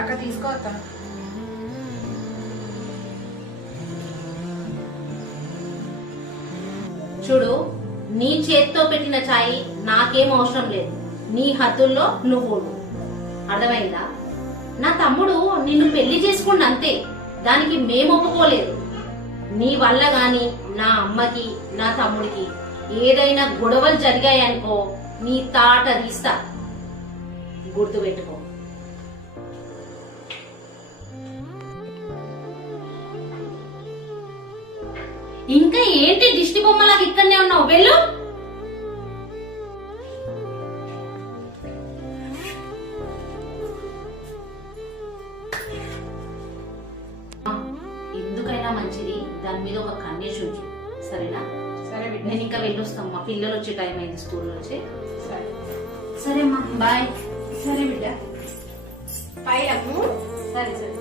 అక్క తీసుకో అక్క. చూడు, నీ చేత్తో పెట్టిన చాయ్ నాకేం అవసరం లేదు. నీ హద్దుల్లో నువ్వు ఉండు. అర్థమైందా? నా తమ్ముడు నిన్ను పెళ్లి చేసుకుండు అంతే, దానికి మేము ఒప్పుకోలేదు. నీ వల్ల గాని నా అమ్మకి నా తమ్ముడికి ఏదైనా గొడవలు జరిగాయనుకో నీ తాట తీస్తా, గుర్తు పెట్టుకో. ఇంకా ఏంటి దిష్టి బొమ్మలాగా ఇక్కడనే ఉన్నావు? వెళ్ళు. ఎందుకైనా మంచిది దాని మీద ఒక కన్నేసి ఉంచు, సరేనా? సరే బిడ్డ. నేను ఇంకా వెళ్ళొస్తాం, మా పిల్లలు వచ్చే టైం అయింది స్కూల్ నుంచి. సరే సరే అమ్మా, బాయ్. సరే బిడ్డ. పై అమ్ము. సరే సరే.